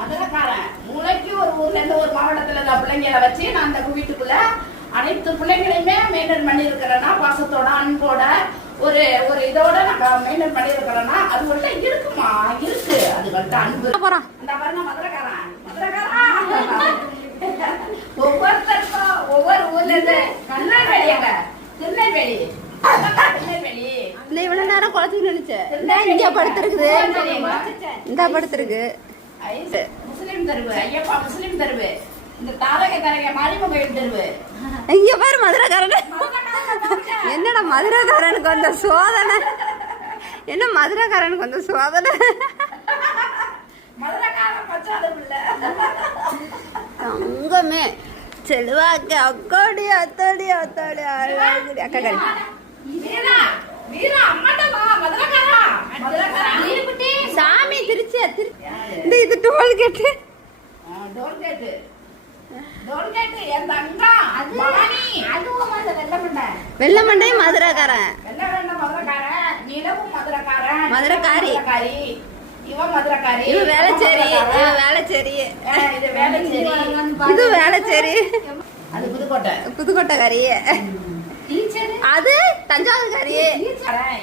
மதுரைக்காரன் மூளைக்கு ஒரு ஊர்ல இருந்து ஒரு மாவட்டத்துல இருக்க பிள்ளைங்களை வச்சு நான் அந்த வீட்டுக்குள்ள அனைத்து பிள்ளைங்களையுமே மெயின்டைன் பண்ணியிருக்கிறேன்னா, பாசத்தோட அன்போட ஒரு ஒரு இதோட நான் மெயின்டைன் பண்ணியிருக்கிறேன்னா அதுகள்ட்ட இருக்குமா, இருக்கு அதுகள்ட்ட அன்பு. இந்த பாருங்க மதுரைக்காரன் ஒவ்வொருத்தருக்கும் ஒவ்வொரு ஊர்ல இருந்து திருநெல்வேலி இவ்வளவு நேரம் குழந்தைங்க நினைச்சேன். இங்க படுத்திருக்குது, இந்த படுத்திருக்கு. முஸ்லிம் தெருவு, ஐயப்பா முஸ்லிம் தெருவு, இந்த தாரக மாரிமங்கல் தெருவு. இங்க பாரு மதுரைக்காரன். என்னடா மதுரைக்காரனுக்கு வந்த சோதனை, என்ன மதுரைக்காரனுக்கு வந்த சோதனை. தங்கமே செல்வாக்கு அக்காடி அத்தாடி அத்தாடி அக்கா கறி சாமி திருச்சி இந்த இது டோல்கேட்டு வெள்ளமண்டை மதுரைக்காரன், மதுரைக்காரி, இது வேலைச்சேரி, இது வேலைச்சேரி, அது புதுக்கோட்டை, புதுக்கோட்டைக்காரி, அது தஞ்சாவூர்காரி.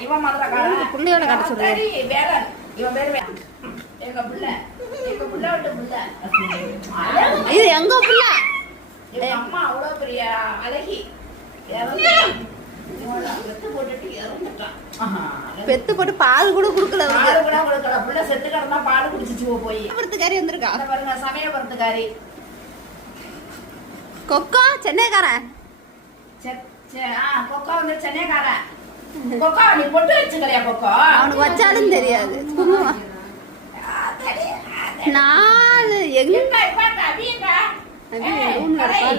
இவன் மதுரைக்காரன். புள்ளையோட கட்ட சொல்லு. இவன் பேரு எங்க புள்ள, எங்க புள்ள விட்டு புள்ள. இது எங்க புள்ள. அம்மா அவ்வளவு பெரிய அழகி பெத்து போட்டு பால் கூட குடுக்கல, புள்ள செத்து கிடந்தா பால் குடிச்சிச்சு போய். பருத்துக்காரி வந்திருக்கா பாருங்க, சமயபுரத்துக்காரி. கொக்கா சென்னைக்காரன், கொக்கா வந்து சென்னைக்காரன். கொக்கா நீ பொட்டு வச்சுக்கலையா? கொக்கா அவனுக்கு வச்சாலும் தெரியாது. நாலு எங்க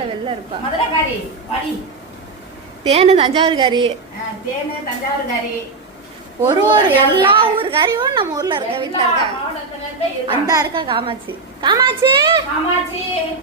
வெள்ள இருப்பா. மதுரைக்காரி வாடி. தேனு தஞ்சாவூர்காரி, தேனு தஞ்சாவூர்காரி. ஒரு எல்லா ஊருக்காரியும் நம்ம ஊர்ல இருக்க வீட்டுல இருக்காங்க. அந்த இருக்கா காமாட்சி, காமாட்சி.